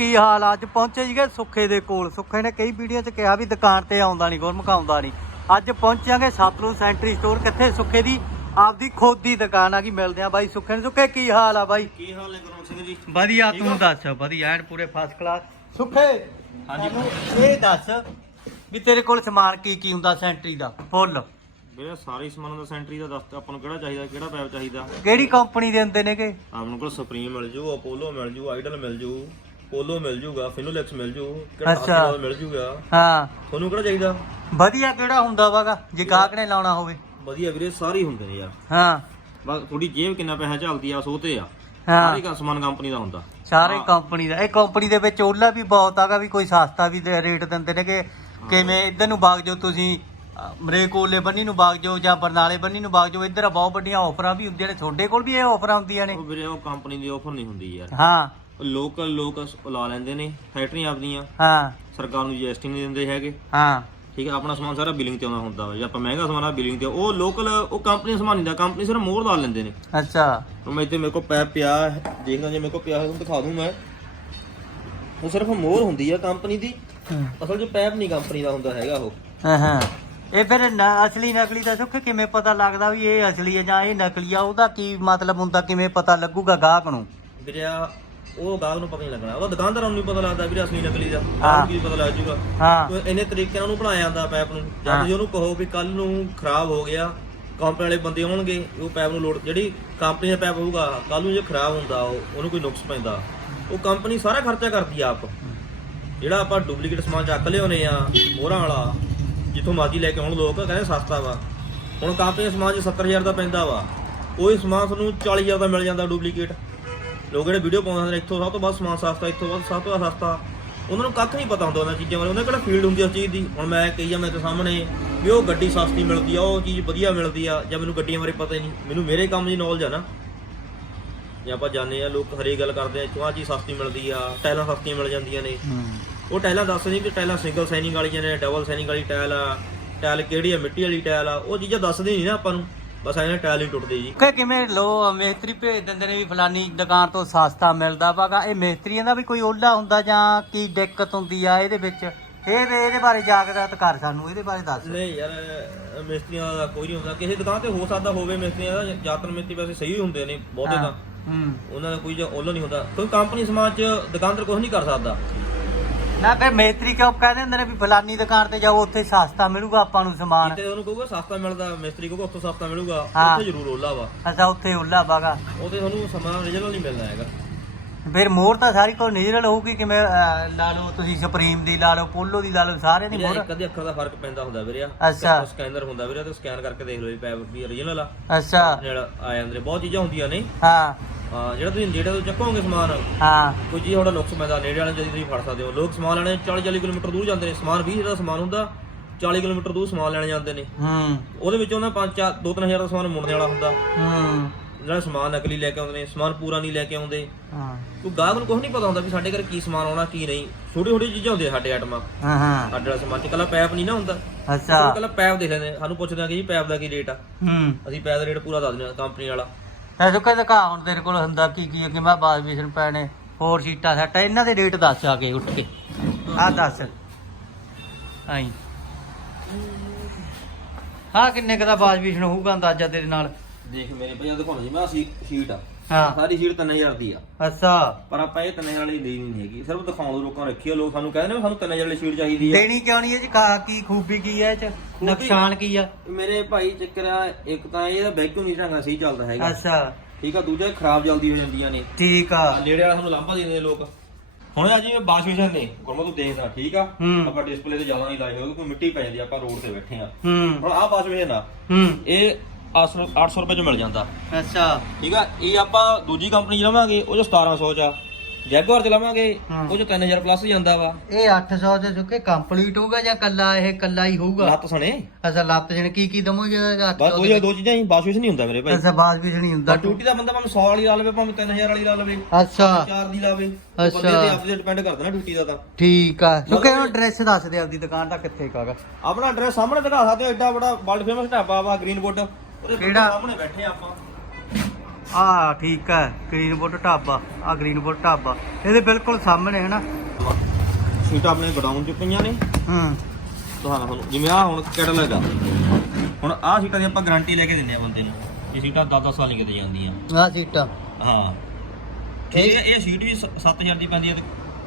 ਕੀ ਹਾਲ? ਅੱਜ ਪਹੁੰਚੇ ਸੀਗੇ ਸੁੱਖੇ ਦੇ ਕੋਲ। ਸੁੱਖੇ ਨੇ ਕਈ ਵੀਡੀਓ 'ਚ ਕਿਹਾ ਵੀ ਦੁਕਾਨ ਤੇ ਆਉਂਦਾ ਨਹੀਂ ਗੁਰਮੁਖ ਆਉਂਦਾ ਨਹੀਂ। ਅੱਜ ਪਹੁੰਚਾਂਗੇ ਸਤਲੂ ਸੈਂਟਰੀ ਸਟੋਰ ਕਿੱਥੇ ਸੁੱਖੇ ਦੀ? ਆਪਦੀ ਖੁਦ ਦੀ ਦੁਕਾਨ ਆ ਗਈ ਮਿਲਦੇ ਆ ਬਾਈ ਸੁੱਖੇ ਨੂੰ। ਸੁੱਖੇ ਕੀ ਹਾਲ ਆ ਬਾਈ? ਕੀ ਹਾਲ ਹੈ ਗੁਰਮੁਖ ਸਿੰਘ ਜੀ? ਵਧੀਆ ਤੂੰ? ਦੱਸ ਵਧੀਆ ਐਨ ਪੂਰੇ ਫਸਟ ਕਲਾਸ ਸੁੱਖੇ ਹਾਂਜੀ। ਇਹ ਦੱਸ ਵੀ ਤੇਰੇ ਕੋਲ ਸਮਾਨ ਕੀ ਕੀ ਹੁੰਦਾ ਸੈਂਟਰੀ ਦਾ? ਫੁੱਲ। ਵੀਰੇ ਸਾਰੇ ਸਮਾਨਾਂ ਦਾ ਸੈਂਟਰੀ ਦਾ ਦੱਸ ਆਪਾਂ ਨੂੰ ਕਿਹੜਾ ਚਾਹੀਦਾ ਕਿਹੜਾ ਪੈਪ ਚਾਹੀਦਾ? ਕਿਹੜੀ ਕੰਪਨੀ ਦੇ ਹੁੰਦੇ ਨੇਗੇ? ਆਪਾਂ ਕੋਲ ਸੁਪਰੀਮ ਮਿਲ ਜੂ ਅਪੋਲੋ ਮਿਲ ਜੂ ਆਈਡਲ ਮਿਲ ਜੂ। ਪੋਲੋ ਮਿਲ ਜੂਗਾ ਫਿਨੋਲੈਕਸ ਮਿਲ ਜੂ ਕਿਹੜਾ ਅੱਛਾ। ਮਿਲ ਜੂਗਾ। ਹਾਂ। ਤੁਹਾਨੂੰ ਕਿਹੜਾ ਚਾਹੀਦਾ? ਵਧੀਆ ਕਿਹੜਾ ਹੁੰਦਾ ਵਾਗਾ? ਜੇ ਗਾਹਕ ਨੇ ਲਾਉਣਾ ਹੋਵੇ। ਵਧੀਆ ਵੀਰੇ ਸਾਰੇ ਹੀ ਹੁੰਦੇ ਨੇ ਯਾਰ। ਹਾਂ। ਬਸ ਥੋੜੀ ਜੇਬ ਕਿੰਨਾ ਪੈਸਾ ਚੱਲਦੀ ਆ ਸੋ ਤੇ ਆ। ਹਾਂ। ਸਾਰੇ ਕਾ ਸਮਾਨ ਕੰਪਨੀ ਦਾ ਹੁੰਦਾ। ਸਾਰੇ ਹਾਂ। ਕੰਪਨੀ ਦਾ। ਇਹ ਕੰਪਨੀ ਦੇ ਵਿੱਚ ਓਲਾ ਵੀ ਬਹੁਤ ਆਗਾ ਵੀ ਕੋਈ ਸਸਤਾ ਵੀ ਦੇ ਰੇਟ ਦਿੰਦੇ ਨੇ ਕਿ ਕਿਵੇਂ ਇੱਧਰ ਨੂੰ ਬਾਗ ਜਾਓ ਤੁਸੀਂ ਮਰੇਕੋਲੇ ਬੰਨੀ ਨੂੰ ਬਾਗ ਜਾਓ ਜਾਂ ਬਰਨਾਲੇ ਬੰਨੀ ਨੂੰ ਬਾਗ ਜਾਓ ਇੱਧਰ ਬਹੁਤ ਵੱਡੀਆਂ ਆਫਰਾਂ ਵੀ ਹੁੰਦੀਆਂ ਨੇ ਤੁਹਾਡੇ ਕੋਲ ਵੀ ਇਹ ਆਫਰਾਂ ਹੁੰਦੀਆਂ ਨੇ। ਉਹ ਵੀਰੇ ਉਹ ਕੰਪਨੀ ਦੀ ਆਫਰ ਨਹੀਂ ਹੁੰਦੀ ਯਾਰ। ਹਾਂ। ਲੋਕਲ ਲੋਕ ਲਾ ਲੈਂਦੇ ਨੇ ਫੈਕਟਰੀਆਂ ਆਪਦੀਆਂ। ਹਾਂ। ਸਰਕਾਰ ਨੂੰ ਜੀਐਸਟੀ ਨਹੀਂ ਦਿੰਦੇ ਹੈਗੇ। ਹਾਂ। ਠੀਕ ਹੈ ਆਪਣਾ ਸਮਾਨ ਸਾਰਾ ਬਿਲਿੰਗ ਤੇ ਆਉਂਦਾ ਹੁੰਦਾ ਵਾ। ਜੇ ਆਪਾਂ ਮਹਿੰਗਾ ਸਮਾਨ ਆ ਬਿਲਿੰਗ ਤੇ ਉਹ ਲੋਕਲ ਉਹ ਕੰਪਨੀ ਦਾ ਸਮਾਨ ਨਹੀਂ ਦਾ ਕੰਪਨੀ ਸਿਰਫ ਮੋਹਰ ਲਾ ਲੈਂਦੇ ਨੇ। ਅੱਛਾ। ਹੁਣ ਮੈਂ ਇੱਥੇ ਮੇਰੇ ਕੋਲ ਪੈਪ ਪਿਆ ਹੈ, ਦੇਖਦਾ ਜੇ ਮੇਰੇ ਕੋਲ ਪਿਆ ਹੈ ਤੁਹਾਨੂੰ ਦਿਖਾ ਦੂੰ ਮੈਂ। ਉਹ ਸਿਰਫ ਮੋਹਰ ਹੁੰਦੀ ਆ ਕੰਪਨੀ ਦੀ। ਹਮ, ਅਸਲ 'ਚ ਪੈਪ ਨਹੀਂ ਕੰਪਨੀ ਦਾ ਹੁੰਦਾ ਹੈਗਾ ਉਹ। ਹਾਂ ਹਾਂ। ਇਹ ਫਿਰ ਨ- ਅਸਲੀ ਨਕਲੀ ਦਾ ਸੁੱਖ ਕਿਵੇਂ ਪਤਾ ਲੱਗਦਾ ਵੀ ਇਹ ਅਸਲੀ ਹੈ ਜਾਂ ਇਹ ਨਕਲੀ ਆ? ਉਹਦਾ ਕੀ ਮਤਲਬ ਹੁੰਦਾ? ਕਿਵੇਂ ਪਤਾ ਲੱਗੂਗਾ ਗਾਹਕ ਨੂੰ? ਵੀਰੇ ਆ ਉਹ ਗਾਹਕ ਨੂੰ ਪਤਾ ਨਹੀਂ ਲੱਗਣਾ। ਉਹਦਾ ਦੁਕਾਨਦਾਰਾਂ ਨੂੰ ਨਹੀਂ ਪਤਾ ਲੱਗਦਾ ਵੀਰੇ ਅਸਲੀ ਨਕਲੀ ਦਾ ਹਾਂ। ਨੂੰ ਕੀ ਪਤਾ ਲੱਗ ਜੂਗਾ। ਹਾਂ। ਉਹ ਇੰਨੇ ਤਰੀਕਿਆਂ ਨਾਲ ਉਹਨੂੰ ਬਣਾਇਆ ਜਾਂਦਾ ਪੈਪ ਨੂੰ। ਜਦ ਹਾਂ। ਤੁਸੀਂ ਉਹਨੂੰ ਕਹੋ ਵੀ ਕੱਲ ਨੂੰ ਖਰਾਬ ਹੋ ਗਿਆ ਕੰਪਨੀ ਵਾਲੇ ਬੰਦੇ ਆਉਣਗੇ ਉਹ ਪੈਪ ਨੂੰ ਲੋਡ ਜਿਹੜੀ ਕੰਪਨੀ ਦਾ ਪੈਪ ਹੋਊਗਾ ਕੱਲ ਨੂੰ ਜੇ ਖਰਾਬ ਹੁੰਦਾ ਉਹ ਉਹਨੂੰ ਕੋਈ ਨੁਕਸ ਪੈਂਦਾ। ਉਹ ਕੰਪਨੀ ਸਾਰਾ ਖਰਚਾ ਕਰਦੀ ਆ ਆਪ। ਜਿਹੜਾ ਆਪਾਂ ਡੁਪਲੀਕੇਟ ਸਮਾਨ ਚੱਕ ਲਿਆਉਨੇ ਆ ਹੋਰਾਂ ਵਾਲਾ ਜਿੱਥੋਂ ਮਰਜ਼ੀ ਲੈ ਕੇ ਆਉਣ ਲੋਕ ਕਹਿੰਦੇ ਸਸਤਾ ਵਾ। ਹੁਣ ਕੰਪਨੀ ਦਾ ਸਮਾਨ ਜੇ 70000 ਦਾ ਪੈਂਦਾ ਵਾ। ਉਹੀ ਸਮਾਨ ਤੁਹਾਨੂੰ 40000 ਦਾ ਮਿਲ ਜਾਂਦਾ ਡੁਪਲੀਕੇਟ। ਲੋਕ ਜਿਹੜੇ ਵੀਡੀਓ ਪਾਉਂਦੇ ਨੇ ਇੱਥੋਂ ਸਭ ਤੋਂ ਵੱਧ ਸਮਾਨ ਸਸਤਾ ਇੱਥੋਂ ਵੱਧ ਸਭ ਤੋਂ ਵੱਧ ਸਸਤਾ। ਉਹਨਾਂ ਨੂੰ ਕੱਖ ਨਹੀਂ ਪਤਾ ਹੁੰਦਾ ਉਹਨਾਂ ਚੀਜ਼ਾਂ ਬਾਰੇ। ਉਹਨਾਂ ਕਿਹੜਾ ਫੀਲਡ ਹੁੰਦੀ ਉਸ ਚੀਜ਼ ਦੀ? ਹੁਣ ਮੈਂ ਕਹੀ ਜਾਂ ਮੇਰੇ ਸਾਹਮਣੇ ਵੀ ਉਹ ਗੱਡੀ ਸਸਤੀ ਮਿਲਦੀ ਆ ਉਹ ਚੀਜ਼ ਵਧੀਆ ਮਿਲਦੀ ਆ ਜਾਂ ਮੈਨੂੰ ਗੱਡੀਆਂ ਬਾਰੇ ਪਤਾ ਹੀ ਨਹੀਂ। ਮੈਨੂੰ ਮੇਰੇ ਕੰਮ ਦੀ ਨੌਲੇਜ ਆ ਨਾ। ਜੇ ਆਪਾਂ ਜਾਣਦੇ ਆ ਲੋਕ ਹਰੇ ਗੱਲ ਕਰਦੇ ਆ ਇੱਥੋਂ ਆਹ ਚੀਜ਼ ਸਸਤੀ ਮਿਲਦੀ ਆ ਟਾਈਲਾਂ ਸਸਤੀਆਂ ਮਿਲ ਜਾਂਦੀਆਂ ਨੇ। ਉਹ ਟਾਈਲਾਂ ਦੱਸਦੇ ਨਹੀਂ ਕਿ ਟਾਈਲਾਂ ਸਿੰਗਲ ਸਾਈਨਿੰਗ ਵਾਲੀਆਂ ਨੇ ਡਬਲ ਸਾਈਨਿੰਗ ਵਾਲੀ ਟਾਈਲ ਆ ਟਾਈਲ ਕਿਹੜੀ ਆ ਮਿੱਟੀ ਵਾਲੀ ਟਾਈਲ ਆ ਉਹ ਚੀਜ਼ਾਂ ਦੱਸਦੇ ਨਹੀਂ ਨਾ ਆਪਾਂ ਨੂੰ। ਬਸ ਐਂ ਟਾਈਲ ਹੀ ਟੁੱਟਦੇ ਜੀ। ਕਿ ਕਿਵੇਂ ਲੋ ਮਿਸਤਰੀ ਭੇਜ ਦਿੰਦੇ ਨੇ ਵੀ ਫਲਾਨੀ ਦੁਕਾਨ ਤੋਂ ਸਸਤਾ ਮਿਲਦਾ ਵਾਗਾ। ਇਹ ਮਿਸਤਰੀਆਂ ਦਾ ਵੀ ਕੋਈ ਓਲਾ ਹੁੰਦਾ ਜਾਂ ਕੀ ਦਿੱਕਤ ਹੁੰਦੀ ਆ ਇਹਦੇ ਵਿੱਚ? ਇਹ ਇਹਦੇ ਬਾਰੇ ਜਾਗਰਤ ਕਰ ਸਾਨੂੰ ਇਹਦੇ ਬਾਰੇ ਦੱਸ। ਨਹੀਂ ਯਾਰ ਮਿਸਤਰੀਆਂ ਦਾ ਕੋਈ ਨਹੀਂ ਹੁੰਦਾ। ਕਿਸੇ ਦੁਕਾਨ ਤੇ ਹੋ ਸਕਦਾ ਹੋਵੇ ਮਿਸਤਰੀਆਂ ਦਾ ਜਾਤਨ ਮਿਸਤਰੀ ਵੈਸੇ ਸਹੀ ਹੁੰਦੇ ਨੇ ਬਹੁਤੇ ਤਾਂ। ਹੂੰ ਉਹਨਾਂ ਦਾ ਕੋਈ ਉਹਲਾ ਨਹੀਂ ਹੁੰਦਾ। ਕੋਈ ਕੰਪਨੀ ਸਮਾਜ ਚ ਦੁਕਾਨਦਾਰ ਕੁਝ ਨਹੀਂ ਕਰ ਸਕਦਾ। ਨਾ ਫਿਰ ਮਿਸਤਰੀ ਕਿਉਂ ਕਹਿੰਦੇ ਹੁੰਦੇ ਨੇ ਵੀ ਫਲਾਨੀ ਦੁਕਾਨ ਤੇ ਜਾਓ ਉੱਥੇ ਸਸਤਾ ਮਿਲੂਗਾ ਆਪਾਂ ਨੂੰ ਸਮਾਨ। ਜਿੱਥੇ ਉਹਨੂੰ ਕਹੂਗਾ ਸਸਤਾ ਮਿਲਦਾ ਮਿਸਤਰੀ ਕਹੂਗਾ ਉੱਥੋਂ ਸਸਤਾ ਮਿਲੂਗਾ ਹਾਂ। ਉੱਥੇ ਜ਼ਰੂਰ ਓਲਾ ਵਾ। ਅੱਛਾ ਉੱਥੇ ਓਲਾ ਵਾਗਾ ਉਹਦੇ ਤੁਹਾਨੂੰ ਸਮਾਨ origignal ਨਹੀਂ ਮਿਲਦਾ ਹੈਗਾ। ਫਿਰ ਮੋਹਰ ਤਾਂ ਸਾਰੀ ਕੋਲ ਨੇਜਰਲ ਹੋਊਗੀ ਕਿਵੇਂ ਅਹ, ਲਾ ਲਓ ਤੁਸੀਂ ਸੁਪਰੀਮ ਦੀ ਲਾ ਲਓ ਪੋਲੋ ਦੀ ਲਾ ਲਓ ਸਾਰਿਆਂ ਦੀ ਵੀਰੇ ਮੋਹਰ। ਇੱਕ ਅੱਧੇ ਅੱਖਰ ਦਾ ਫ਼ਰਕ ਪੈਂਦਾ ਹੁੰਦਾ ਵੀਰੇ ਅੱਛਾ। ਸਕੈਨਰ ਹੁੰਦਾ ਵੀਰੇ ਤੇ ਸਕੈਨ ਕਰਕੇ ਦੇਖ ਲਓ ਵੀ ਪੈਪ ਵੀ origignal ਆ। ਅੱਛਾ। ਜਿਹੜਾ ਆ ਜਾਂਦੇ ਨੇ। ਬਹੁਤ ਚੀਜ਼ਾਂ ਹੁੰਦੀਆਂ ਨੇ। ਹਾਂ। ਹਾਂ ਜਿਹੜਾ ਤੁਸੀਂ ਨੇੜੇ ਤੋਂ ਚੱਕੋਗੇ ਸਮਾਨ ਹਾਂ। ਕੋਈ ਚੀਜ਼ ਤੁਹਾਡਾ ਨੁਕਸ ਪੈਂਦਾ ਨੇੜੇ ਵਾਲੇ ਤੁਸੀਂ ਫੜ ਸਕਦੇ ਹੋ। ਲੋਕ ਸਮਾਨ ਲੈਣੇ 40 40 ਕਿਲੋਮੀਟਰ ਦੂਰ ਜਾਂਦੇ ਨੇ। ਸਮਾਨ 20 ਦਾ ਸਮਾਨ ਹੁੰਦਾ 40 ਕਿਲੋਮੀਟਰ ਦੂਰ ਸਮਾਨ ਲੈਣ ਜਾਂਦੇ ਨੇ। ਹੂੰ। ਉਹਦੇ ਵਿੱਚ ਉਹਨਾਂ 5 4 2 3000 ਦਾ ਸਮਾਨ ਮੁੜਨੇ ਵਾਲਾ ਹੁੰਦਾ। ਹੂੰ। ਜਿਹੜਾ ਸਮਾਨ ਨਕਲੀ ਲੈ ਕੇ ਆਉਂਦੇ ਨੇ ਸਮਾਨ ਪੂਰਾ ਨਹੀਂ ਲੈ ਕੇ ਆਉਂਦੇ। ਹਾਂ। ਕੋਈ ਗਾਹਕ ਨੂੰ ਕੁਝ ਨਹੀਂ ਪਤਾ ਹੁੰਦਾ ਵੀ ਸਾਡੇ ਘਰ ਕੀ ਸਮਾਨ ਆਉਣਾ ਕੀ ਨਹੀਂ। ਛੋਟੀ ਛੋਟੀ ਚੀਜ਼ਾਂ ਹੁੰਦੀਆਂ ਸਾਡੇ ਆਈਟਮਾਂ। ਹਾਂ ਹਾਂ। ਸਾਡੇ ਵਾਲਾ ਸਮਾਨ ਚ ਕੱਲਾ ਪੈਪ ਨਹੀਂ ਨਾ ਹੁੰਦਾ। ਅੱਛਾ। ਕੱਲਾ ਪੈਪ ਦੇਖ ਲੈਂਦੇ ਸਾਨੂੰ ਪੁੱਛਦੇ ਆ ਕਿ ਜੀ ਪੈਪ ਦਾ ਕੀ ਰੇਟ ਆ। ਹੂੰ। ਅਸੀਂ ਪੈਪ ਦਾ ਰੇਟ ਪੂਰਾ ਦੱਸ ਦਿੰਦੇ ਆ ਕੰਪਨੀ ਵਾਲਾ। ਐ ਸੁੱਕਾ ਦਿਖਾ ਹੁਣ ਤੇਰੇ ਕੋਲ ਹੁੰਦਾ ਕੀ ਕੀ ਅੱਗੇ ਮੈਂ ਬਾਜ਼ ਵਿਸ਼ਨ ਪੈਣੇ ਹੋਰ ਸੀਟਾਂ ਸੈਟ ਇਹਨਾਂ ਦੇ ਰੇਟ ਦੱਸ ਆ ਕੇ ਉੱਠ ਕੇ। ਆ ਦੱਸ। ਆਈ। ਹਾਂ ਕਿੰਨੇ ਕਦਾ ਬਾਜ਼ ਵਿਸ਼ਨ ਹੋਊਗਾ ਅੰਦਾਜ਼ਾ ਤੇਰੇ ਨਾਲ? ਦੇਖ ਮੇਰੇ ਭਈਆ ਦਿਖਾਉਣਾ ਜੀ ਮੈਂ ਅਸੀਂ ਸ਼ੀਟ ਆ। ਹਾਂ। ਸਾਰੀ ਸ਼ੀਟ 3000 ਦੀ ਆ। ਅੱਛਾ। ਪਰ ਆਪਾਂ ਇਹ 3000 ਵਾਲੀ ਦੇਈ ਨਹੀਂ ਹੈਗੀ। ਸਿਰਫ ਦਿਖਾਉਣ ਨੂੰ ਲੋਕਾਂ ਰੱਖੀ ਆ ਲੋਕ ਸਾਨੂੰ ਕਹਿੰਦੇ ਨੇ ਸਾਨੂੰ 3000 ਵਾਲੀ ਸ਼ੀਟ ਚਾਹੀਦੀ ਆ। ਦੇਣੀ ਕਿਉਂ ਨਹੀਂ ਇਹ ਚ? ਕਾ- ਕੀ ਖੂਬੀ ਕੀ ਹੈ ਇਹ ਚ? ਨੁਕਸਾਨ ਕੀ ਆ? ਮੇਰੇ ਭਾਈ ਚੱਕਰ ਆ ਇੱਕ ਤਾਂ ਇਹਦਾ ਵੈਕਿਊਮ ਨਹੀਂ ਢੰਗ ਨਾਲ ਸਹੀ ਚੱਲਦਾ ਹੈਗਾ। ਅੱਛਾ। ਠੀਕ ਆ ਦੂਜਾ ਇਹ ਖਰਾਬ ਜਲਦੀ ਹੋ ਜਾਂਦੀਆਂ ਨੇ। ਠੀਕ ਆ। ਨੇੜੇ ਵਾਲਾ ਸਾਨੂੰ ਲਾਂਭਾ ਦੇ ਦਿੰਦੇ ਲੋਕ। ਹੁਣ ਆ ਜੀ ਮੈਂ ਬਾਸ਼ ਵਿਸ਼ਨ ਨੇ ਗੁਰਮਤ ਤੂੰ ਦੇਖਦਾ ਠੀਕ ਆ? ਹੂੰ। ਆਪਾਂ ਡਿਸਪਲੇ ਤੇ ਜ਼ਿਆਦਾ ਨਹੀਂ ਲਾਏ ਹੋਏ ਕੋਈ ਮਿੱਟੀ ਪੈ ਜਾਂਦੀ ਆ, ਆਪਾਂ ਰੋਡ ਤੇ ਬੈਠੇ ਆ। ਹੂੰ। ਹੁਣ ਆਹ ਬਾਸ਼ ਵਿਸ਼ਨ ਆ ਹੂੰ। ਇਹ 800 800 ਰੁਪਏ ਚ ਮਿਲ ਜਾਂਦਾ। ਅੱਛਾ। ਠੀਕ ਆ? ਇਹ ਆਪਾਂ ਦੂਜੀ ਕੰਪਨੀ ਚ ਲਵਾਂਗੇ ਉਹ ਜੋ 1700 ਚ ਆ। ਜੈਗੁਆਰ ਚ ਲਵਾਂਗੇ ਹਾਂ। ਉਹ ਜੋ 3000 ਪਲੱਸ ਜਾਂਦਾ ਵਾ। ਇਹ 800 ਦੇ ਚੁੱਕੇ ਕੰਪਲੀਟ ਹੋਊਗਾ ਜਾਂ ਕੱਲਾ ਇਹ ਕੱਲਾ ਹੀ ਹੋਊਗਾ? ਲੱਤ ਸਣੇ। ਅੱਛਾ ਲੱਤ ਜਣ ਕੀ ਕੀ ਦਮੋਗੇ ਬਸ ਦੋ ਦੋ ਚੀਜ਼ਾਂ ਹੀ ਬਾਸ਼ ਵਿਸ਼ਨ ਨਹੀਂ ਹੁੰਦਾ ਮੇਰੇ ਭਾਈ। ਅੱਛਾ ਬਾਜ਼ ਵੀ ਨਹੀਂ ਹੁੰਦਾ। ਬਸ ਡਿਊਟੀ ਦਾ ਬੰਦਾ ਭਾਵੇਂ 100 ਵਾਲੀ ਲਾ ਲਵੇ ਭਾਵੇਂ 3000 ਵਾਲੀ ਲਾ ਲਵੇ ਅੱਛਾ। 4 ਦੀ ਲਾਵੇ ਉਹ ਅੱਛਾ। ਬੰਦੇ ਤੇ ਆਪਦੇ ਡਿਪੈਂਡ ਕਰਦਾ ਨਾ ਡਿਊਟੀ ਦਾ ਤਾਂ। ਠੀਕ ਆ। ਸੁੱਕੇ ਹੁਣ ਐਡਰੈਸ ਦੱਸ ਦੇ ਆਪਦੀ ਦੁਕਾਨ ਦਾ ਕਿੱਥੇ ਕਾਗਾ ਆਪਣਾ ਐਡਰੈਸ ਸਾਹਮਣੇ ਦਿਖਾ ਸਕਦੇ ਹੋ ਐਡਾ ਬੜਾ ਵਰਲਡ ਫੇਮਸ ਢਾਬਾ ਵਾ ਗ੍ਰੀਨਵੁੱਡ ਉਹਦੇ ਬਿਲਕੁਲ ਕਿਹੜਾ? ਸਾਹਮਣੇ ਬੈਠੇ ਆਪਾਂ। ਆ ਠੀਕ ਹੈ ਗ੍ਰੀਨਵੁੱਡ ਢਾਬਾ ਆ ਗ੍ਰੀਨਵੁੱਡ ਢਾਬਾ। ਇਹਦੇ ਬਿਲਕੁਲ ਸਾਹਮਣੇ ਹੈ ਨਾ। ਸੀਟਾਂ ਆਪਣੇ ਗਡਾਊਨ 'ਚ ਪਈਆਂ ਨੇ। ਹੂੰ। ਤੁਹਾਨੂੰ ਹੁਣ ਜਿਵੇਂ ਆ ਹੁਣ ਕੈਟਲੌਗ ਆ ਹੁਣ ਆਹ ਸੀਟਾਂ ਦੀ ਆਪਾਂ ਗਾਰੰਟੀ ਲੈ ਕੇ ਦਿੰਦੇ ਆ ਬੰਦੇ ਨੂੰ ਇਹ ਸੀਟਾਂ 10-10 ਸਾਲ ਨਹੀਂ ਕਿਤੇ ਜਾਂਦੀਆਂ। ਆ ਸੀਟਾਂ। ਹਾਂ। ਇਹ ਇਹ ਸੀਟ ਵੀ 7000 ਦੀ ਪੈਂਦੀ ਹੈ ਤੇ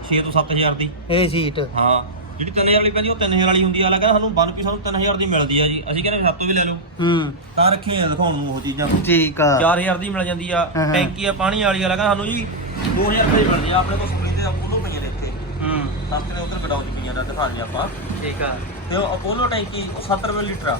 6 ਤੋਂ 7000 ਦੀ। ਇਹ ਸੀਟ। ਹਾਂ। ਜਿਹੜੀ 3000 ਵਾਲੀ ਪੈਂਦੀ ਉਹ 3000 ਵਾਲੀ ਹੁੰਦੀ ਆ। ਲੱਗਾ ਸਾਨੂੰ ਬਨ ਵੀ ਸਾਨੂੰ 3000 ਦੀ ਮਿਲਦੀ ਆ ਜੀ। ਅਸੀਂ ਕਹਿੰਦੇ ਸੱਤ ਵੀ ਲੈ ਲਓ। ਹੂੰ। ਤਾਂ ਰੱਖੇ ਆ ਦਿਖਾਉਣ ਨੂੰ ਉਹ ਚੀਜ਼ਾਂ। ਠੀਕ ਆ। 4000 ਦੀ ਮਿਲ ਜਾਂਦੀ ਆ। ਹਾਂ, ਹਾਂ। ਟੈਂਕੀ ਆ ਪਾਣੀ ਵਾਲੀ ਆ। ਲੱਗਾ ਸਾਨੂੰ ਜੀ 2000 ਰੁਪਏ ਦੀ ਮਿਲਦੀ ਆ। ਆਪਣੇ ਕੋਲ ਸਪਰਿੰਗ ਦੇ ਅਪੋਲੋ ਪਈਆਂ ਨੇ ਇੱਥੇ। ਹੂੰ। ਸਸਤੇ ਨੇ ਉਧਰ ਗਡਾਊਨ ਚ ਪਈਆਂ ਦਾ ਦਿਖਾ ਲਿਆ ਆਪਾਂ। ਠੀਕ ਆ। ਤੇ ਉਹ ਅਪੋਲੋ ਟੈਂਕੀ ਉਹ 70 ਰੁਪਏ ਲੀਟਰ ਆ।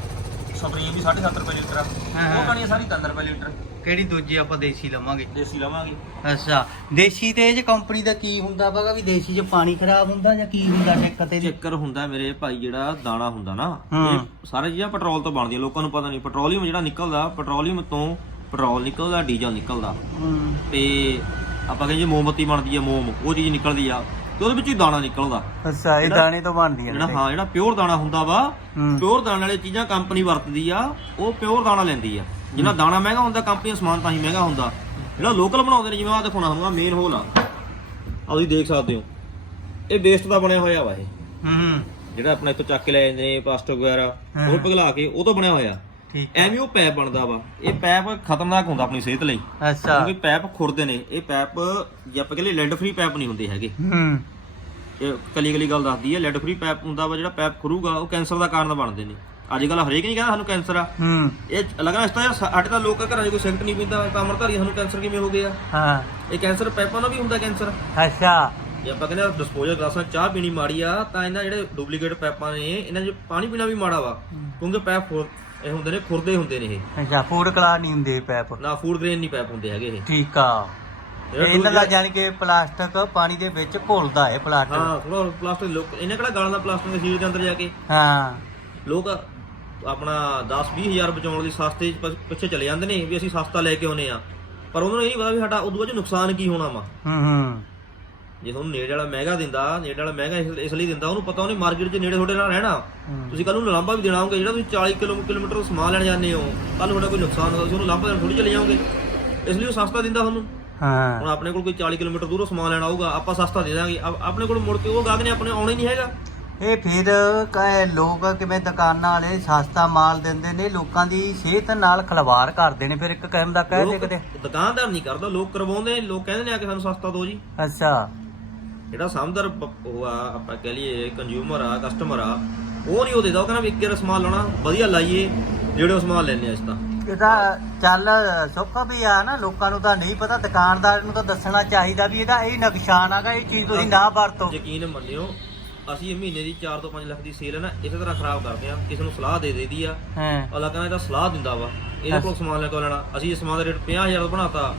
ਸਪਰਿੰਗ ਵੀ 7.5 ਰੁਪਏ ਲੀਟਰ ਆ। ਹਾਂ, ਹਾਂ। ਉਹ ਕਣੀ ਸਾਰੀ 3 ਰੁਪਏ ਲੀਟਰ। ਕਿਹੜੀ ਦੂਜੀ ਆਪਾਂ ਦੇਸੀ ਲਵਾਂਗੇ? ਦੇਸੀ ਲਵਾਂਗੇ। ਅੱਛਾ ਦੇਸੀ ਤੇ ਇਹ ਚ ਕੰਪਨੀ ਦਾ ਕੀ ਹੁੰਦਾ ਬਾਗਾ ਵੀ ਦੇਸੀ ਚ ਪਾਣੀ ਖਰਾਬ ਹੁੰਦਾ ਜਾਂ ਕੀ ਹੁੰਦਾ ਦਿੱਕਤ ਇਹਦੀ ਚੱਕਰ ਹੁੰਦਾ ਮੇਰੇ ਭਾਈ ਜਿਹੜਾ ਦਾਣਾ ਹੁੰਦਾ ਨਾ ਹਾਂ। ਇਹ ਸਾਰੇ ਚੀਜ਼ਾਂ ਪੈਟਰੋਲ ਤੋਂ ਬਣਦੀਆਂ ਲੋਕਾਂ ਨੂੰ ਪਤਾ ਨਹੀਂ ਪੈਟਰੋਲੀਅਮ ਜਿਹੜਾ ਨਿਕਲਦਾ ਪੈਟਰੋਲੀਅਮ ਤੋਂ ਪੈਟਰੋਲ ਨਿਕਲਦਾ ਡੀਜ਼ਲ ਨਿਕਲਦਾ। ਹੂੰ। ਤੇ ਆਪਾਂ ਕਹਿੰਦੇ ਮੋਮਬੱਤੀ ਬਣਦੀ ਆ ਮੋਮ ਉਹ ਚੀਜ਼ ਨਿਕਲਦੀ ਆ। ਤੇ ਉਹਦੇ ਵਿੱਚ ਹੀ ਦਾਣਾ ਨਿਕਲਦਾ। ਅੱਛਾ ਇਹ ਦਾਣੇ ਤੋਂ ਬਣਦੀਆਂ ਜਿਹੜਾ ਨੇ ਹਾਂ ਜਿਹੜਾ ਪਿਓਰ ਦਾਣਾ ਹੁੰਦਾ ਵਾ ਹੂੰ। ਪਿਓਰ ਦਾਣੇ ਵਾਲੀ ਚੀਜ਼ਾਂ ਕੰਪਨੀ ਵਰਤਦੀ ਆ ਉਹ ਪਿਓਰ ਦਾਣਾ ਲੈਂਦੀ ਆ। ਜਿੰਨਾ ਦਾਣਾ ਮਹਿੰਗਾ ਹੁੰਦਾ ਕੰਪਨੀ ਦਾ ਸਮਾਨ ਤਾਂ ਹੀ ਮਹਿੰਗਾ ਹੁੰਦਾ। ਜਿਹੜਾ ਲੋਕਲ ਬਣਾਉਂਦੇ ਨੇ ਜਿਵੇਂ ਆਹ ਦਿਖਾਉਣਾ ਹੁੰਦਾ ਮੇਨ ਹੋਲ ਆ। ਆ ਤੁਸੀਂ ਦੇਖ ਸਕਦੇ ਹੋ। ਇਹ ਵੇਸਟ ਦਾ ਬਣਿਆ ਹੋਇਆ ਵਾ ਇਹ। ਹੂੰ ਜਿਹੜਾ ਆਪਣਾ ਇੱਥੋਂ ਚੱਕ ਕੇ ਲੈ ਜਾਂਦੇ ਨੇ ਪਲਾਸਟਿਕ ਵਗੈਰਾ ਹਾਂ। ਉਹ ਪਿਘਲਾ ਕੇ ਉਹ ਤੋਂ ਬਣਿਆ ਹੋਇਆ। ਠੀਕ ਐਵੇਂ ਉਹ ਪੈਪ ਬਣਦਾ ਵਾ। ਇਹ ਪੈਪ ਖਤਰਨਾਕ ਹੁੰਦਾ ਆਪਣੀ ਸਿਹਤ ਲਈ। ਅੱਛਾ। ਕਿਉਂਕਿ ਪੈਪ ਖੁਰਦੇ ਨੇ। ਇਹ ਪੈਪ ਜੇ ਆਪਾਂ ਕਹਿੰਦੇ ਲੈਡ ਫ੍ਰੀ ਪੈਪ ਨਹੀਂ ਹੁੰਦੇ ਹੈਗੇ। ਹੂੰ। ਇਹ ਕਲੀ ਕਲੀ ਗੱਲ ਦੱਸਦੀ ਹੈ ਲੈਡ ਫ੍ਰੀ ਪੈਪ ਹੁੰਦਾ ਵਾ ਜਿਹੜਾ ਪੈਪ ਖੁਰੂਗਾ ਉਹ ਕੈਂਸਰ ਦਾ ਕਾਰਨ ਬਣਦੇ ਨੇ। ਅੱਜ ਕੱਲ ਹਰੇਕ ਨਹੀਂ ਕਹਿੰਦਾ ਸਾਨੂੰ ਕੈਂਸਰ ਆ। ਹੂੰ। ਇਹ ਲੱਗਦਾ ਇਸ ਤਾਂ ਸਾਡੇ ਤਾਂ ਲੋਕਾਂ ਘਰਾਂ 'ਚ ਕੋਈ ਸਿਗਰਟ ਨਹੀਂ ਪੀਂਦਾ ਤਾਂ ਅਮਰਧਾਰੀ ਸਾਨੂੰ ਕੈਂਸਰ ਕਿਵੇਂ ਹੋ ਗਿਆ? ਹਾਂ। ਇਹ ਕੈਂਸਰ ਪੈਪਾਂ ਨਾਲ ਵੀ ਹੁੰਦਾ ਕੈਂਸਰ। ਅੱਛਾ। ਜੇ ਆਪਾਂ ਕਹਿੰਦੇ ਡਿਸਪੋਜ਼ਲ ਗਲਾਸਾਂ ਚਾਹ ਪੀਣੀ ਮਾੜੀ ਆ ਤਾਂ ਇਹਨਾਂ ਜਿਹੜੇ ਡੁਪਲੀਕੇਟ ਪੈਪਾਂ ਨੇ ਇਹਨਾਂ 'ਚ ਪਾਣੀ ਪੀਣਾ ਵੀ ਮਾੜਾ ਵਾ। ਕਿਉਂਕਿ ਪੈਪ ਇਹ ਹੁੰਦੇ ਨੇ ਖੁਰਦੇ ਹੁੰਦੇ ਨੇ ਇਹ। ਅੱਛਾ ਫੂਡ ਕਲਾਸ ਨਹੀਂ ਹੁੰਦੇ ਪੈਪ। ਨਾ ਫੂਡ ਗ੍ਰੇਨ ਨਹੀਂ ਪੈਪ ਹੁੰਦੇ ਹੈਗੇ ਇਹ। ਠੀਕ ਆ। ਇਹਨਾਂ ਦਾ ਜਾਨੀ ਕਿ ਪਲਾਸਟਿਕ ਪਾਣੀ ਦੇ ਵਿੱਚ ਘੁਲਦਾ ਹੈ ਪਲਾਸਟਿਕ। ਹਾਂ ਥੋੜਾ ਪਲਾਸਟਿਕ ਲੋਕ ਇਹਨੇ ਕਿਹੜਾ ਗਾਲਾਂ ਦਾ ਪਲਾਸਟਿਕ ਦੇ ਸੀਲ ਦੇ ਅੰਦਰ ਜਾ ਕੇ? ਹਾਂ। ਲੋਕ ਆਪਣਾ 10 20000 ਬਚਾਉਣ ਲਈ ਸਸਤੇ ਪਿੱਛੇ ਚਲੇ ਜਾਂਦੇ ਨੇ ਵੀ ਅਸੀਂ ਸਸਤਾ ਲੈ ਕੇ ਆਉਨੇ ਆ ਪਰ ਉਹਨਾਂ ਨੂੰ ਇਹ ਨਹੀਂ ਪਤਾ ਵੀ ਸਾਡਾ ਉਦੋਂ ਬਾਅਦ ਨੁਕਸਾਨ ਕੀ ਹੋਣਾ ਵਾ। ਹੂੰ ਹੂੰ। ਜੇ ਤੁਹਾਨੂੰ ਨੇੜੇ ਵਾਲਾ ਮਹਿੰਗਾ ਦਿੰਦਾ ਨੇੜੇ ਵਾਲਾ ਮਹਿੰਗਾ ਇਸ- ਇਸ ਲਈ ਦਿੰਦਾ ਉਹਨੂੰ ਪਤਾ ਉਹਨੇ ਮਾਰਕੀਟ 'ਚ ਨੇੜੇ ਤੁਹਾਡੇ ਨਾਲ ਰਹਿਣਾ। ਤੁਸੀਂ ਕੱਲ ਨੂੰ ਲਾਂਭਾ ਵੀ ਦੇਣਾ ਹੋਊਗਾ ਜਿਹੜਾ ਤੁਸੀਂ 40 ਕਿਲੋ ਕਿਲੋਮੀਟਰ ਸਮਾਨ ਲੈਣ ਜਾਂਦੇ ਹੋ ਕੱਲ ਤੁਹਾਡਾ ਕੋਈ ਨੁਕਸਾਨ ਹੋਗਾ ਤੁਸੀਂ ਉਹਨੂੰ ਲਾਂਭਾ ਦੇਣ ਥੋੜੀ ਚਲੇ ਜਾਓਗੇ। ਇਸ ਲਈ ਉਹ ਸਸਤਾ ਦਿੰਦਾ ਤੁਹਾਨੂੰ। ਹਾਂ। ਹੁਣ ਆਪਣੇ ਕੋਲ ਕੋਈ 40 ਕਿਲੋਮੀਟਰ ਦੂਰੋਂ ਸਮਾਨ ਲੈਣ ਆਊਗਾ ਆਪਾਂ ਸਸਤਾ ਦੇ ਦਾਂਗੇ। ਆਪ- ਆਪਣੇ ਕੋਲ ਮੁੜ ਕੇ ਉਹ ਗਾਹਕ ਨੇ ਆਪਣੇ ਆਉਣਾ ਹੀ ਨਹੀਂ ਹੈਗਾ। ਇਹ ਫਿਰ ਕਹੇ ਲੋਕ ਕਿਵੇਂ ਦੁਕਾਨਾਂ ਵਾਲੇ ਸਸਤਾ ਮਾਲ ਦਿੰਦੇ ਨੇ ਲੋਕਾਂ ਦੀ ਸਿਹਤ ਨਾਲ ਖਲਵਾੜ ਕਰਦੇ ਨੇ ਫਿਰ ਇੱਕ ਕਿਸਮ ਦਾ ਕਹਿ ਦੇ ਲੋਕ ਕਿਤੇ ਦੁਕਾਨਦਾਰ ਨਹੀਂ ਕਰਦਾ ਲੋਕ ਕਰਵਾਉਂਦੇ ਲੋਕ ਕਹਿੰਦੇ ਨੇ ਆ ਕਿ ਸਾਨੂੰ ਸਸਤਾ ਦਿਓ ਜੀ। ਅੱਛਾ। ਜਿਹੜਾ ਸਮਝਦਾਰ ਉਹ ਆ ਆਪਾਂ ਕਹਿ ਲਈਏ ਕੰਜ਼ਿਊਮਰ ਆ ਕਸਟਮਰ ਆ ਉਹ ਨਹੀਂ ਉਹ ਦੇਦਾ ਉਹ ਕਹਿੰਦਾ ਵੀ ਇੱਕ ਸਮਾਨ ਲਾਉਣਾ ਵਧੀਆ ਲਾਈਏ ਜਿਹੜੇ ਉਹ ਸਮਾਨ ਲੈਣੇ ਆ ਇਸ ਤਾਂ। ਇਹਦਾ ਚੱਲ ਸੁੱਖ ਵੀ ਆ ਨਾ ਲੋਕਾਂ ਨੂੰ ਤਾਂ ਨਹੀਂ ਪਤਾ ਦੁਕਾਨਦਾਰ ਨੂੰ ਤਾਂ ਦੱਸਣਾ ਚਾਹੀਦਾ ਵੀ ਇਹਦਾ ਇਹ ਨੁਕਸਾਨ ਆਗਾ ਇਹ ਚੀਜ਼ ਤੁਸੀਂ ਨਾ ਵਰਤੋ। ਯਕੀਨ ਮੰਨਿਓ ਅਸੀਂ ਇਹ ਮਹੀਨੇ ਦੀ 4 ਤੋਂ 5 ਲੱਖ ਦੀ ਸੇਲ ਹੈ ਨਾ ਇਸੇ ਤਰ੍ਹਾਂ ਖਰਾਬ ਕਰਦੇ ਆ ਕਿਸੇ ਨੂੰ ਸਲਾਹ ਦੇ ਦੇਦੀ ਆ। ਹਾਂ। ਅਗਲਾ ਕਹਿੰਦਾ ਇਹਦਾ ਸਲਾਹ ਦਿੰਦਾ ਵਾ ਇਹਦੇ ਕੋਲ ਸਮਾਨ ਲੈ ਕੇ ਲੈਣਾ ਅਸੀਂ ਇਹ ਸਮਾਨ ਦਾ ਰੇਟ 50000 ਦਾ ਬਣਾਤਾ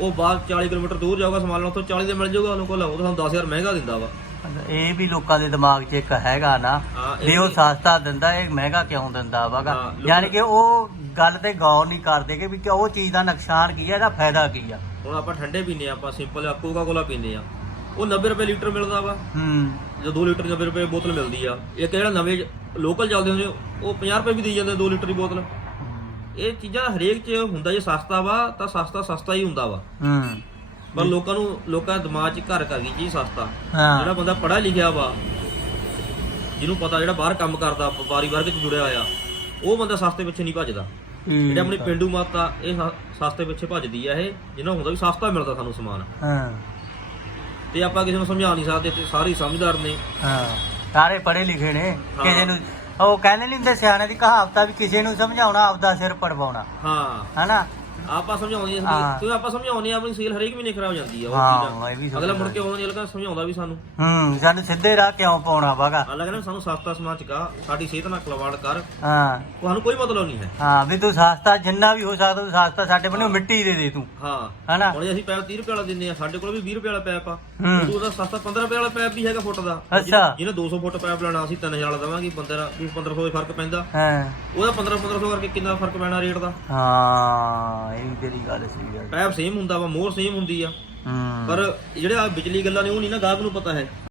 ਉਹ ਬਾਅਦ 40 ਕਿਲੋਮੀਟਰ ਦੂਰ ਜਾਊਗਾ ਸਮਾਨ ਲੈਣ ਉੱਥੋਂ 40 ਦੇ ਮਿਲ ਜਾਊਗਾ ਉਹਨੂੰ ਕੋਲ ਉਹ ਤਾਂ ਸਾਨੂੰ 10000 ਮਹਿੰਗਾ ਦਿੰਦਾ ਵਾ। ਇਹ ਵੀ ਲੋਕਾਂ ਦੇ ਦਿਮਾਗ 'ਚ ਇੱਕ ਹੈਗਾ ਨਾ ਹਾਂ, ਇਹ ਵੀ ਉਹ ਵੀ- ਸਸਤਾ ਦਿੰਦਾ ਇਹ ਮਹਿੰਗਾ ਕਿਉਂ ਦਿੰਦਾ ਵਾਗਾ ਹਾਂ, ਲੋਕ- ਯਾਨੀ ਕਿ ਉਹ ਗੱਲ ਤੇ ਗੌਰ ਨਹੀਂ ਕਰਦੇ ਕਿ ਵੀ ਕਿ ਉਹ ਚੀਜ਼ ਦਾ ਨੁਕਸਾਨ ਕੀ ਹੈ ਇਹਦਾ ਫਾਇਦਾ ਕੀ ਆ। ਹੁਣ ਆਪਾਂ ਠੰਡੇ ਪੀਨੇ ਆ ਆਪਾਂ ਸਿੰਪਲ ਕੋਕਾ ਕੋਲਾ ਪੀਨੇ ਆ ਉਹ 90 ਰੁਪਏ ਲੀਟਰ ਮਿਲਦਾ ਵਾ। ਹੂੰ। ਜੋ 2 ਲੀਟਰ 90 ਰੁਪਏ ਬੋਤਲ ਮਿਲਦੀ ਆ। ਇੱਕ ਜਿਹੜਾ ਨਵੇਂ ਲੋਕਲ ਚੱਲਦੇ ਹੁੰਦੇ ਉਹ 50 ਰੁਪਏ ਵੀ ਦੇਈ ਜਾਂਦੇ 2 ਲੀਟਰ ਦੀ ਬੋਤਲ। ਇਹ ਚੀਜ਼ਾਂ ਹਰੇਕ 'ਚ ਹੁੰਦਾ ਜੇ ਸਸਤਾ ਵਾ ਤਾਂ ਸਸਤਾ ਸਸਤਾ ਹੀ ਹੁੰਦਾ ਵਾ। ਹੂੰ। ਪਰ ਲੋਕਾਂ ਨੂੰ ਲੋਕਾਂ ਦੇ ਦਿਮਾਗ 'ਚ ਘਰ ਕਰ ਗਈ ਚੀਜ਼ ਸਸਤਾ। ਹਾਂ। ਜਿਹੜਾ ਬੰਦਾ ਪੜ੍ਹਿਆ ਲਿਖਿਆ ਵਾ ਜਿਹਨੂੰ ਪਤਾ ਜਿਹੜਾ ਬਾਹਰ ਕੰਮ ਕਰਦਾ ਵਪਾਰੀ ਵਰਗ 'ਚ ਜੁੜਿਆ ਹੋਇਆ ਉਹ ਬੰਦਾ ਸਸਤੇ ਪਿੱਛੇ ਨਹੀਂ ਭੱਜਦਾ। ਜਿਹੜੇ ਆਪਣੀ ਪਿੰਡੂ ਮਾਤਾ ਇਹ ਸ- ਸਸਤੇ ਪਿੱਛੇ ਭੱਜਦੀ ਆ ਇਹ ਜਿਹਨਾਂ ਹੁੰਦਾ ਵੀ ਸਸਤਾ ਮਿਲਦਾ ਸਾਨੂੰ ਸਮਾਨ। ਹਾਂ। ਤੇ ਆਪਾਂ ਕਿਸੇ ਨੂੰ ਸਮਝਾ ਨਹੀਂ ਸਕਦੇ ਤੇ ਸਾਰੇ ਹੀ ਸਮਝਦਾਰ ਨੇ। ਹਾਂ। ਸਾਰੇ ਪੜ੍ਹੇ ਲਿਖੇ ਨੇ। ਕਿਸੇ ਨੂੰ ਉਹ ਕਹਿੰਦੇ ਨਹੀਂ ਹੁੰਦੇ ਸਿਆਣੇ ਦੀ ਕਹਾਵਤ ਆ ਵੀ ਕਿਸੇ ਨੂੰ ਸਮਝਾਉਣਾ ਆਪਦਾ ਸਿਰ ਪੜਵਾਉਣਾ। ਹਾਂ। ਹਨਾ? ਆਪਾਂ ਸਮਝਾਉਂਦੇ ਹਾਂ। ਹਾਂ। ਕਿਉਂ ਆਪਾਂ ਸਮਝਾਉਂਦੇ ਆ ਆਪਣੀ ਸੇਲ ਹਰੇਕ ਮਹੀਨੇ ਖਰਾਬ ਜਾਂਦੀ ਆ ਉਹ ਹਾਂ, ਇਹ ਵੀ ਅਗਲਾ ਮੁੜ ਕੇ ਆਉਂਦਾ ਨਹੀਂ ਅਗਲਾ ਸਮਝਾਉਂਦਾ ਵੀ ਸਾਨੂੰ। ਹੂੰ ਸਾਨੂੰ ਸਿੱਧੇ ਰਾਹ ਕਿਉਂ ਪਾਉਣਾ ਵਾਗਾ ਅਗਲਾ ਕਹਿੰਦਾ ਸਾਨੂੰ ਸਸਤਾ ਸਮਾਨ ਚਕਾ ਸਾਡੀ ਸਿਹਤ ਨਾਲ ਖਿਲਵਾੜ ਕਰ। ਹਾਂ। ਤੁਹਾਨੂੰ ਕੋਈ ਮਤਲਬ ਨਹੀਂ ਹੈ। ਹਾਂ ਵੀ ਤੂੰ ਸਸਤਾ ਜਿੰਨਾ ਵੀ ਹੋ ਸਕਦਾ ਤੂੰ ਸਸਤਾ ਸਾਡੇ ਬੰਨੋਂ ਮਿੱਟੀ ਦੇ ਦੇ ਤੂੰ। ਹਾਂ। ਹਨਾ? ਹੁਣ ਜੇ ਅਸੀਂ ਪੈਪ 30 ਰੁਪਏ ਵਾਲਾ ਦਿੰਦੇ ਆ ਸਾਡੇ ਕੋਲ ਵੀ 20 ਰੁਪਏ ਵਾਲਾ ਪੈਪ ਆ। ਹੂੰ। ਤੂੰ ਉਹਦਾ ਸਸਤਾ 15 ਰੁਪਏ ਵਾਲਾ ਪੈਪ ਵੀ ਹੈਗਾ ਫੁੱਟ ਦਾ। ਅੱਛਾ। ਜਿਹਨੇ 200 ਫੁੱਟ ਪੈਪ ਲੈਣਾ ਅਸੀਂ 3000 ਵਾਲਾ ਦਵਾਂਗੇ 15 20 1500 ਦੇ ਫ਼ਰਕ ਪੈਂਦਾ। ਹਾਂ। ਉਹਦਾ 15 1500 ਕਰਕੇ ਕਿੰਨਾ ਫ਼ਰਕ ਪੈਣਾ ਰੇਟ ਦਾ? ਹਾਂ। ਇਹ ਵੀ ਤੇਰੀ ਗੱਲ ਸਹੀ ਹੈ ਪੈਪ ਸੇਮ ਹੁੰਦਾ ਵਾ ਮੋਹਰ ਸੇਮ ਹੁੰਦੀ ਆ। ਹੂੰ। ਪਰ ਜਿਹੜੇ ਆ ਬਿਜਲੀ ਗੱਲਾਂ ਨੇ ਉਹ ਨਹੀਂ ਨਾ ਗਾਹਕ ਨੂੰ ਪਤਾ ਹੈ।